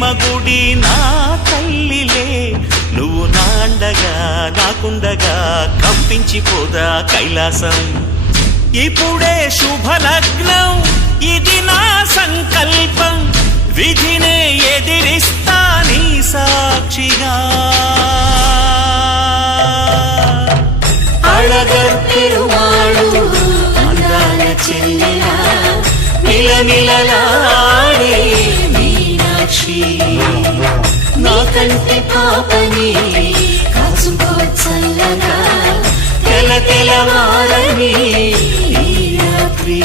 ప్రేమ గుడి నా తల్లిలే, నువ్వు నా అండగా నాకుండగా కంపించిపోదా కైలాసం. ఇప్పుడే శుభలగ్నం, ఇది నా సంకల్పం, విధినే ఎదిరిస్తా నీ సాక్షిగా. అళగర్ పెరుమాళు అందాల చెల్లెలా, మిలమిలలాడే మీనాక్షి, నాకంటే పాపని కాచుకో చల్లగా, తెల తెలవారని ఈ రాత్రి.